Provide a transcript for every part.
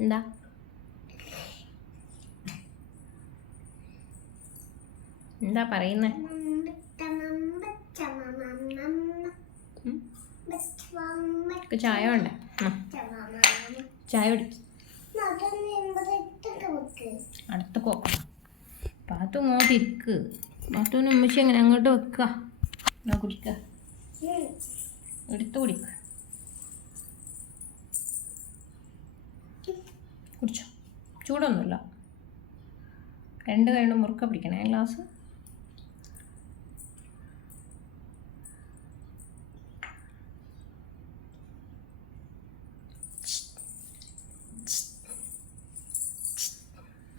എന്താ എന്താ ചായ വേണ്ട ചായ കുടിക്കും അടുത്ത പാത്തു ഇങ്ങോട്ട് ഇരിക്ക് പാത്തുവിന് ഉമ്മച്ചി എങ്ങനെ അങ്ങോട്ട് വെക്കുക എടുത്തു കുടിക്കുക കുടിച്ചോ. ചൂടൊന്നുമില്ല. രണ്ട് കൈകൊണ്ട് മുറുക്ക പിടിക്കണേ ഗ്ലാസ്.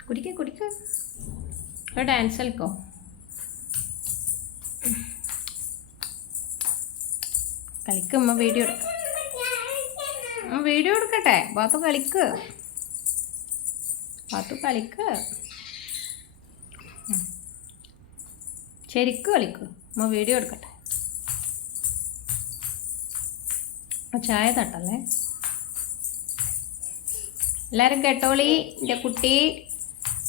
കുടിക്ക കുടിക്ക. ഒരു ഡാൻസ് കളിക്കോ? കളിക്കുമ്പോൾ വീഡിയോ എടുക്ക. വീഡിയോ എടുക്കട്ടെ? ബാത്തു കളിക്ക്. ബാത്തു കളിക്ക്. ഉം. ശരിക്ക് കളിക്കൂ. അമ്മ വീഡിയോ എടുക്കട്ടെ. ചായ തട്ടല്ലേ? എല്ലാവരും കേട്ടോളി. എന്റെ കുട്ടി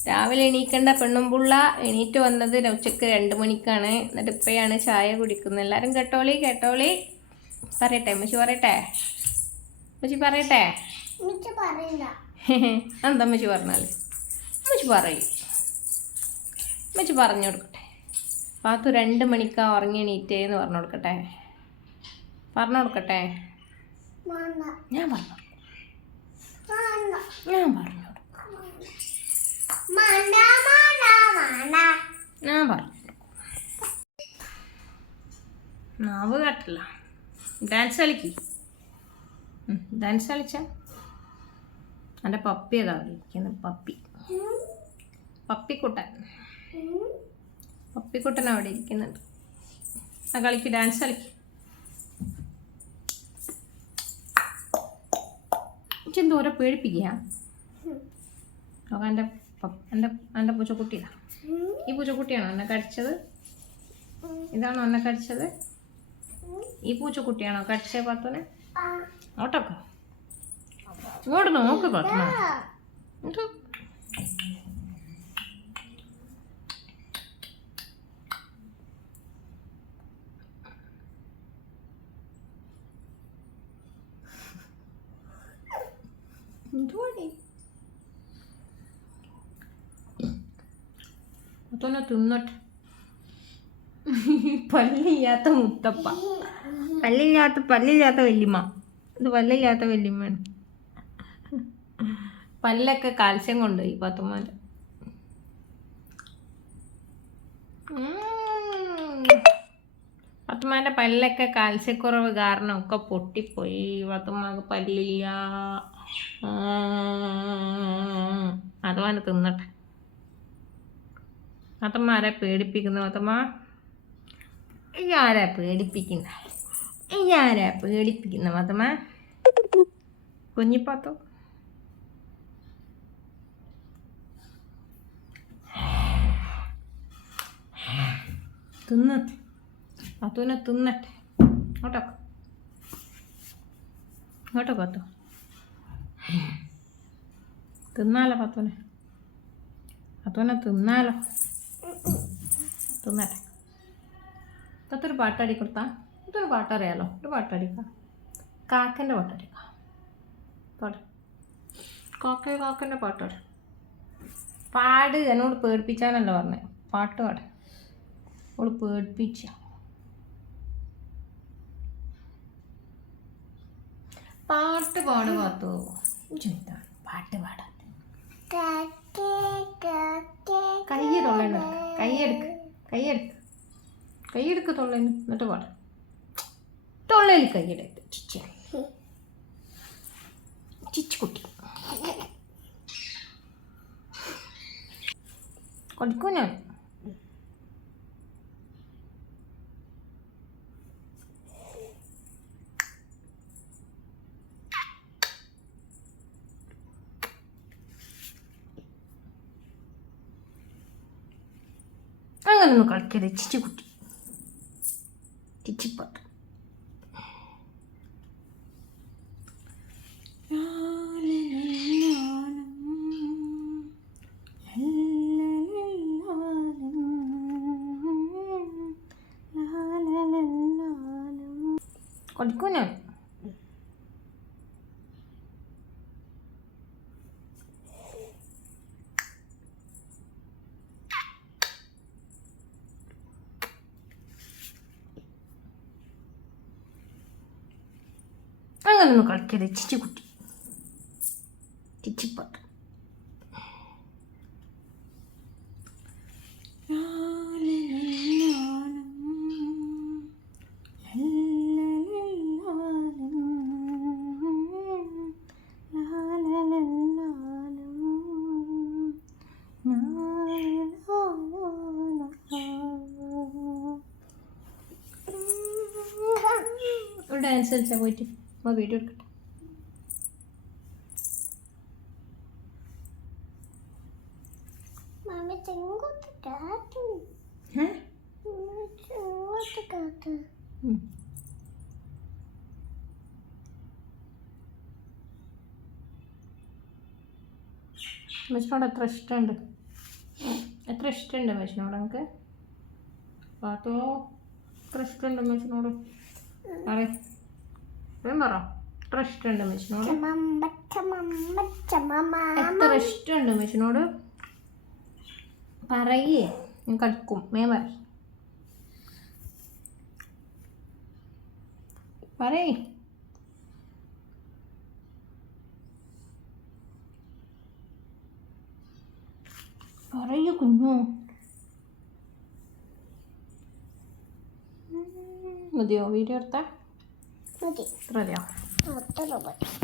രാവിലെ എണീക്കേണ്ട പെണ്ണുമ്പുള്ള എണീറ്റ് വന്നത് ഉച്ചയ്ക്ക് രണ്ട് മണിക്കാണ്. എന്നിട്ട് ഇപ്പോഴാണ് ചായ കുടിക്കുന്നത്. എല്ലാവരും കേട്ടോളി കേട്ടോളി. പറയട്ടെ മുച്ചി പറയട്ടെ? മുച്ചി പറയട്ടെ? എന്താ അമ്മച്ചി പറഞ്ഞാൽ അമ്മച്ചി പറയും. അമ്മച്ചി പറഞ്ഞു കൊടുക്കട്ടെ. പാത്തു രണ്ട് മണിക്കാ ഉറങ്ങി എണീറ്റേ എന്ന് പറഞ്ഞു കൊടുക്കട്ടെ. പറഞ്ഞു കൊടുക്കട്ടെ. ഞാൻ പറഞ്ഞു. ഞാൻ പറഞ്ഞു ഞാൻ പറഞ്ഞു നാവ് കാട്ടില്ല ഡാൻസ് കളിക്ക്. ഡാൻസ് കളിച്ച? എന്റെ പപ്പി അതാ ഇരിക്കുന്നത് പപ്പി. പപ്പിക്കുട്ടൻ. പപ്പിക്കുട്ടൻ അവിടെ ഇരിക്കുന്നുണ്ട്. ആ കളിക്ക് ഡാൻസ് കളിക്ക്. എന്തോരം പേടിപ്പിക്കുക നോക്കാം എന്റെ എന്റെ എന്റെ പൂച്ചക്കുട്ടിയാ. ഈ പൂച്ചക്കുട്ടിയാണോ എന്നെ കടിച്ചത്? ഇതാണോ എന്നെ കടിച്ചത്? ഈ പൂച്ചക്കുട്ടിയാണോ കടിച്ചേ പത്തുനെ? ഓട്ടൊക്കെ ഇങ്ങോട്ട് നോക്ക് പത്മ. അതൊന്നെ തിന്നട്ടെ. പല്ലില്ലാത്ത മുത്തപ്പ. പല്ലില്ലാത്ത പല്ലില്ലാത്ത വല്യമ്മ. ഇത് പല്ലില്ലാത്ത വല്യമ്മയാണ്. പല്ലൊക്കെ കാൽസ്യം കൊണ്ടുപോയി പത്തുമ്മാന്റെ പത്തുമാന്റെ പല്ലൊക്കെ കാൽസ്യക്കുറവ് കാരണം ഒക്കെ പൊട്ടിപ്പോയി. പത്തുമാക്ക് പല്ലില്ല. അതുമാനെ തിന്നട്ടെ. പത്തുമാരെ പേടിപ്പിക്കുന്നു പേടിപ്പിക്കുന്ന ഇയാരാ പേടിപ്പിക്കുന്ന? ഇയാരാ പേടിപ്പിക്കുന്ന പത്തുമാ കുഞ്ഞിപ്പാത്തോ? തിന്നട്ടെ. പത്തുവിനെ തിന്നട്ടെ. ഇങ്ങോട്ടൊക്കെ ഇങ്ങോട്ടോ പത്തു. തിന്നാലോ പത്തുനെ. പത്തുനെ തിന്നാലോ. തിന്നട്ടെ. പത്തൊരു പാട്ടാടി കൊടുത്താ. ഇതൊരു പാട്ടറിയാലോ. ഒരു പാട്ടടിക്കാം. കാക്കന്റെ പാട്ടടിക്കാം. പാട് കാക്ക കാക്കന്റെ പാട്ടാട് പാട്. എന്നോട് പേടിപ്പിച്ചാനല്ലോ പറഞ്ഞത് പാട്ട് പാട്. അവൾ പേടിപ്പിച്ച. പാട്ട് പാട് പാത്തു ചോദിത്താണ് പാട്ട് പാടാ കൈ തൊള്ളേന്ന് കൈയെടുക്ക് കൈയെടുക്ക് കൈയെടുക്ക് തൊള്ളേന് എന്നിട്ട് പാട. തൊള്ളയിൽ കൈയെടുത്ത് ചിച്ച. കുട്ടി. കൊടുക്കൂ അങ്ങനൊന്നും കളിക്കരുത്. ചിച്ചി കുട്ടി. ചിച്ചിപ്പാട്ട്. കൊടുക്കും ഞാൻ അങ്ങനൊന്നും കളിക്കരുത്. ചിച്ചി കുട്ടി. ചിച്ചിപ്പാട്ട്. ഡാൻസ് കളിച്ചാൽ പോയിട്ട്. അപ്പോൾ വീഡിയോ എടുക്കട്ടെ. അമ്മച്ചിനോട് എത്ര ഇഷ്ടമുണ്ട്? എത്ര ഇഷ്ടമുണ്ട് അമ്മച്ചിനോട് നമുക്ക് പാത്തോ? എത്ര ഇഷ്ടമുണ്ട് അമ്മച്ചിനോട് പറയും പറ. എത്ര ഇഷ്ടമുണ്ട് മെഷീനോട് എത്ര ഇഷ്ടമുണ്ട് പറയേ. ഞാൻ കളിക്കും. മേ പറ. പറയേ. പറയൂ കുഞ്ഞു. മതിയോ? വീഡിയോ എടുത്താ മതി ഇത്ര മതിയോ അത്ര മതി